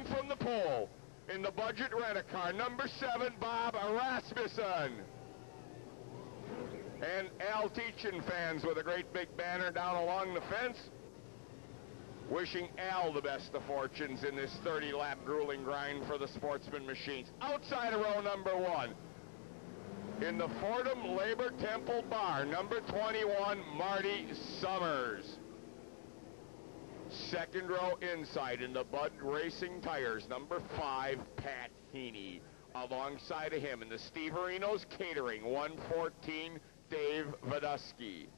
going from the pole in the budget rent-a-car, number 7, Bob Rasmussen. And Al Teachin fans with a great big banner down along the fence, wishing Al the best of fortunes in this 30-lap grueling grind for the Sportsman machines. Outside of row number 1, in the Fordham Labor Temple Bar, number 21, Marty Summers. Second row inside in the Bud Racing Tires, number 5, Pat Heaney. Alongside of him in the Steve Areno's Catering, 114, Dave Vodusky.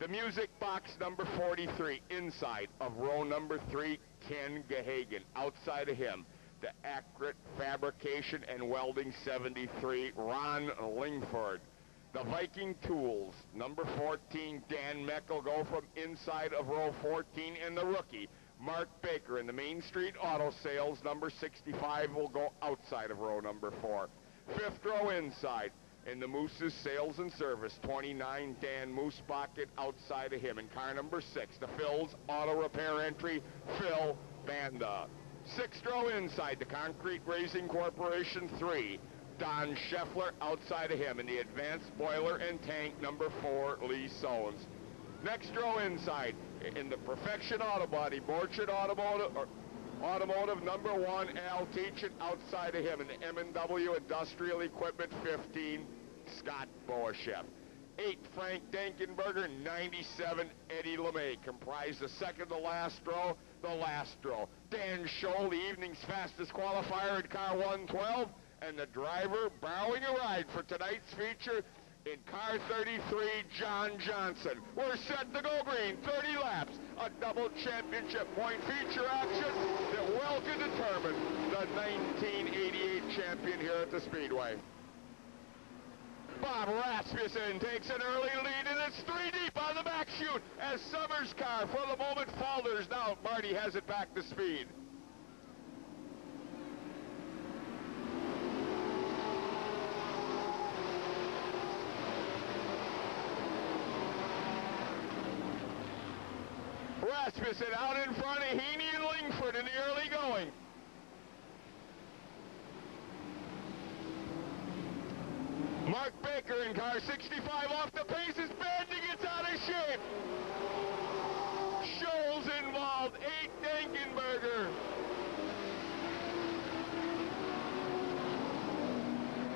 The Music Box, number 43, inside of row number 3, Ken Gahagan. Outside of him, the Accurate Fabrication and Welding 73, Ron Lingford. The Viking Tools, number 14, Dan Meck will go from inside of row 14, and the rookie, Mark Baker, in the Main Street Auto Sales, number 65, will go outside of row number 4. Fifth row inside, in the Moose's Sales and Service, 29, Dan Moose Bucket, outside of him. In car number 6, the Phil's Auto Repair entry, Phil Banda. Sixth row inside, the Concrete Raising Corporation 3, Don Scheffler, outside of him. In the Advanced Boiler and Tank, number 4, Lee Sones. Next row inside, in the Perfection Auto Body, Borchardt Automotive, number 1, Al Teachin, outside of him. In the M&W Industrial Equipment 15, Scott Boasheff. 8, Frank Dankenberger, 97, Eddie LeMay. Comprise the second to last row, the last row. Dan Scholl, the evening's fastest qualifier in car 112, and the driver borrowing a ride for tonight's feature in car 33, John Johnson. We're set to go green, 30 laps, a double championship point feature action that well could determine the 1988 champion here at the Speedway. Bob Rasmussen takes an early lead, and it's 3 deep on the back chute as Summers' car for the moment falters. Now Marty has it back to speed. Rasmussen out in front of Heaney and Lingford in the early going. Mark Baker in car 65 off the pace, is bending, it's out of shape. Scholl's involved, 8, Dankenberger.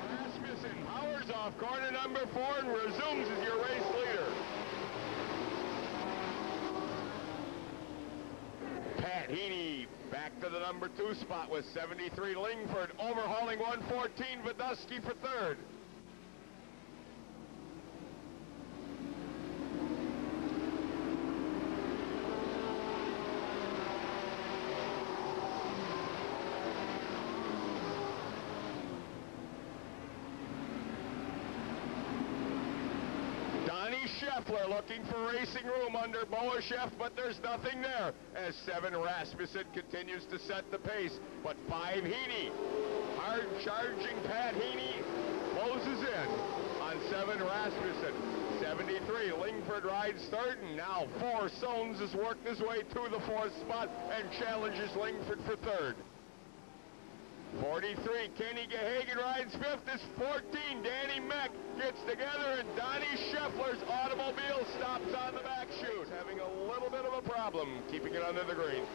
Rasmussen powers off corner number 4 and resumes as your race leader. Pat Heaney back to the number 2 spot with 73, Lingford overhauling 114, Vodusky for 3rd. Scheffler looking for racing room under Boasheff, but there's nothing there as 7, Rasmussen continues to set the pace, but 5, Heaney. Hard charging Pat Heaney closes in on 7, Rasmussen. 73, Lingford rides 3rd, and now 4, Sones has worked his way to the 4th spot and challenges Lingford for 3rd. 43, Kenny Gahagan rides 5th. This 14, Danny Meck gets together, and Donnie Scheffler's automobile stops on the back chute. Having a little bit of a problem keeping it under the green.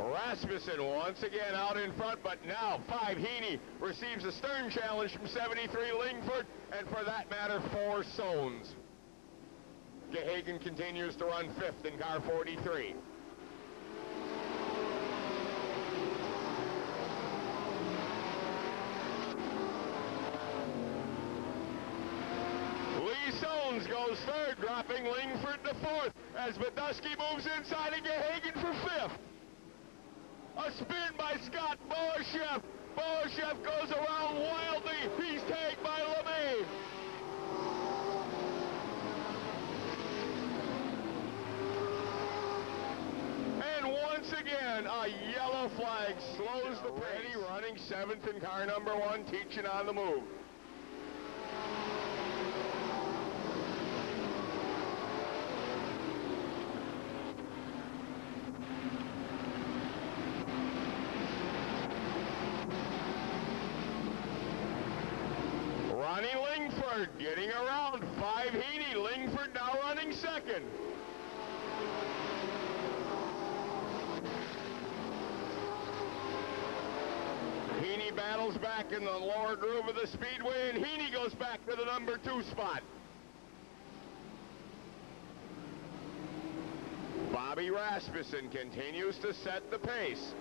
Rasmussen once again out in front, but now 5, Heaney receives a stern challenge from 73, Lingford, and for that matter, 4, Sones. Gahagan continues to run 5th in car 43. Lee Sones goes 3rd, dropping Lingford to 4th as Vodusky moves inside of Gahagan for 5th. A spin by Scott Boasheff. Boasheff goes around wildly. He's tagged by LeMay. And once again, a yellow flag slows the pace. Running 7th in car number 1, Teachin on the move. third, getting around 5 Heaney, Lingford now running second. Heaney battles back in the lower groove of the Speedway, and Heaney goes back to the number 2 spot. Bobby Rasmussen continues to set the pace.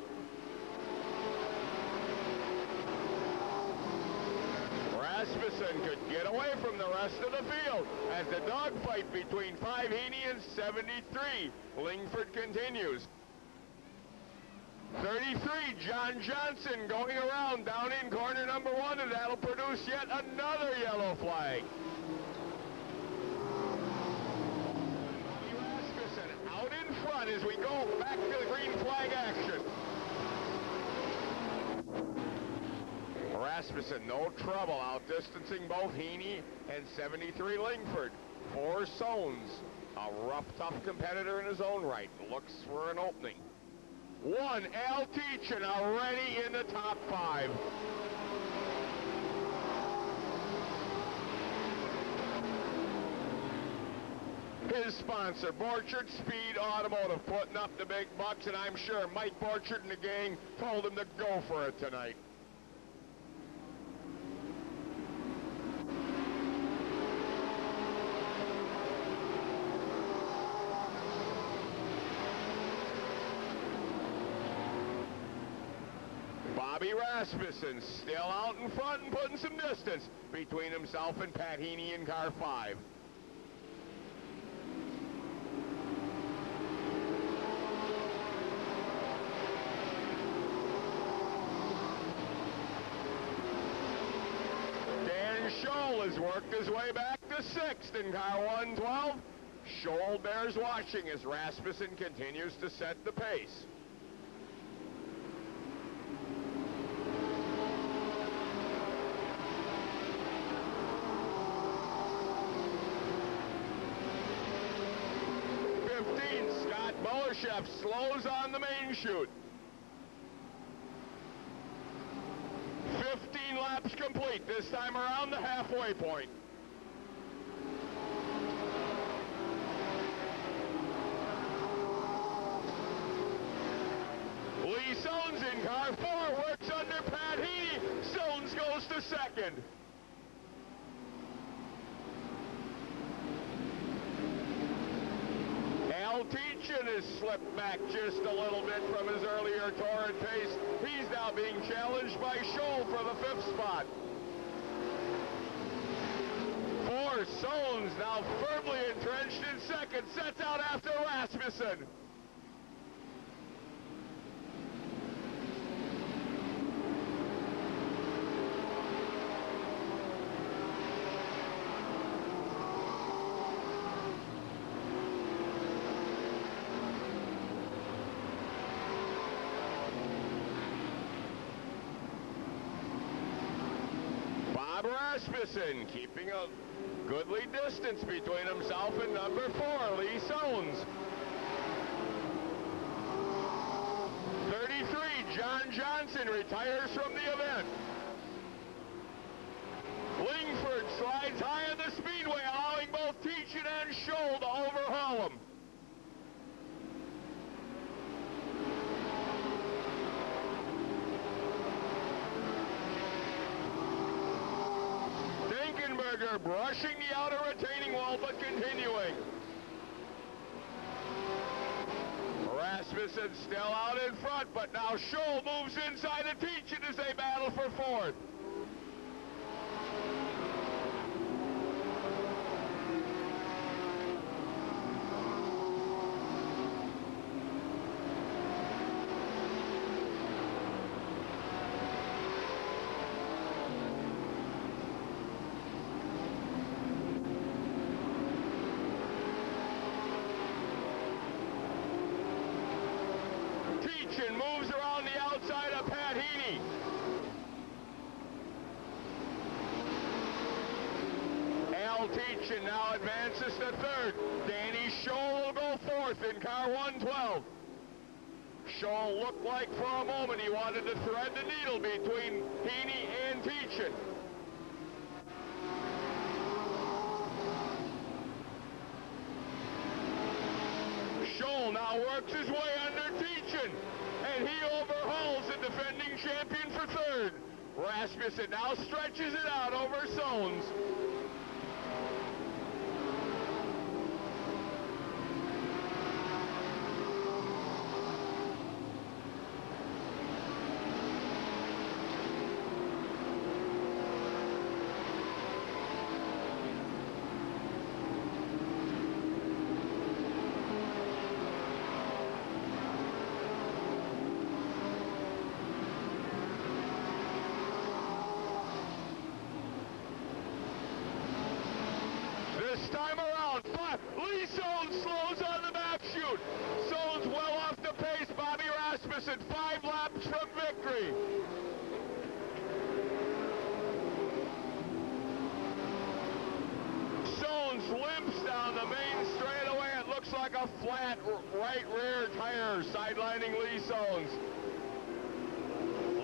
Rasmussen could get away from the rest of the field as the dogfight between 5 Heaney and 73 Lingford continues. 33, John Johnson going around down in corner number 1, and that'll produce yet another yellow flag. Rasmussen out in front as we go back to the green flag action. Rasmussen, no trouble, outdistancing both Heaney and 73 Lingford. 4 Sones, a rough, tough competitor in his own right, looks for an opening. 1, Al Teachin already in the top 5. His sponsor, Borchert Speed Automotive, putting up the big bucks, and I'm sure Mike Borchert and the gang told him to go for it tonight. Bobby Rasmussen still out in front and putting some distance between himself and Pat Heaney in car 5. Dan Scholl has worked his way back to 6th in car 112. Scholl bears watching as Rasmussen continues to set the pace. Chef slows on the main chute. 15 laps complete, this time around the halfway point. Lee Sones in car 4, works under Pat Heaney. Sones goes to 2nd. Teachin has slipped back just a little bit from his earlier torrid pace. He's now being challenged by Scholl for the 5th spot. 4 Sones now firmly entrenched in 2nd, sets out after Rasmussen. Rasmussen keeping a goodly distance between himself and number 4, Lee Sones. 33, John Johnson retires from the event. Lingford slides high on the Speedway, allowing both Teachin and Scholl to overhaul him. Brushing the outer retaining wall, but continuing. Rasmussen still out in front, but now Scholl moves inside of Teachin as they battle for 4th. Moves around the outside of Pat Heaney. Al Teachin now advances to 3rd. Danny Scholl will go 4th in car 112. Scholl looked like for a moment he wanted to thread the needle between Heaney and Teachin. now works his way under Teachin, and he overhauls the defending champion for third. Rasmussen now stretches it out over Sones. This time around, Lee Sones slows on the map shoot. Sones well off the pace. Bobby Rasmussen 5 laps from victory. Sones limps down the main straightaway. It looks like a flat right rear tire sidelining Lee Sones.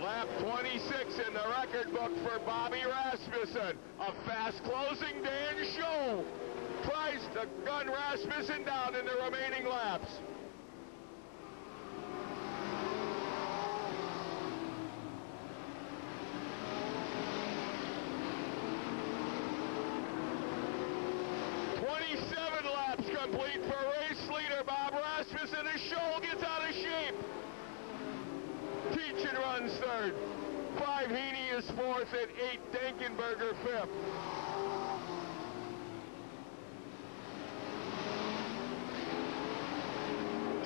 Lap 26 in the record book for Bobby Rasmussen. A fast closing Dan Scholl tries to gun Rasmussen down in the remaining laps. Laps complete for race leader Bob Rasmussen as Scholl gets out of shape. Teachin runs third. 5 Heaney is fourth and 8 Denkenberger fifth.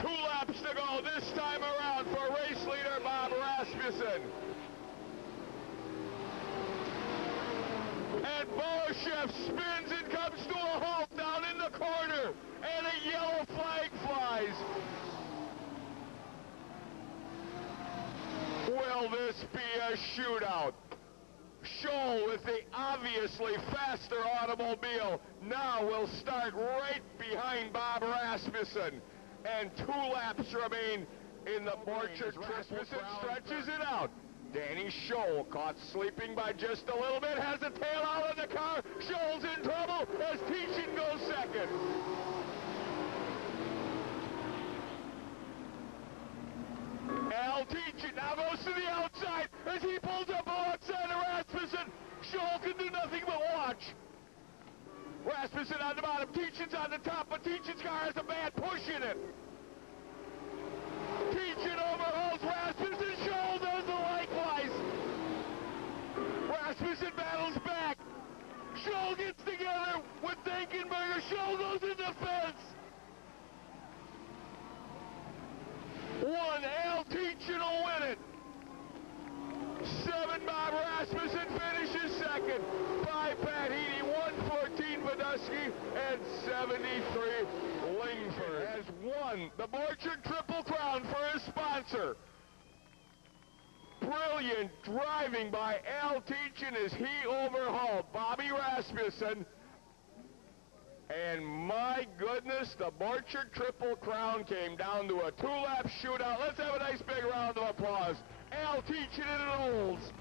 Laps to go this time around for race leader Bob Rasmussen. And Boashev spins and comes to a halt down in the corner, and a yellow flag flies. Will this be a shootout? Scholl with the obviously faster automobile now will start right behind Bob Rasmussen. And 2 laps remain in the Borchardt. Rasmussen stretches it out. Danny Scholl caught sleeping by just a little bit, has a tail out of the car. Scholl's in trouble as Teachin goes second. Al Teachin now goes to the outside as he pulls up alongside of Rasmussen. Scholl can do nothing but watch. Rasmussen on the bottom, Teachin's on the top, but Teachin's car has a bad push in it. Teachin overhauls Rasmussen, Scholl does the likewise. Rasmussen battles back. Scholl gets together with Denkenberger. Scholl goes in the fence. 1, Al Teachin will win it. 7, Bob Rasmussen finishes second. 5, Pat Heaney, 114 Badusky, and 73 Lingford has won the Borchardt Triple Crown for his sponsor. Brilliant driving by Al Teachin as he overhauled Bobby Rasmussen. And my goodness, the Borchardt Triple Crown came down to a 2-lap shootout. Let's have a nice big round of applause. Al Teachin in an Olds.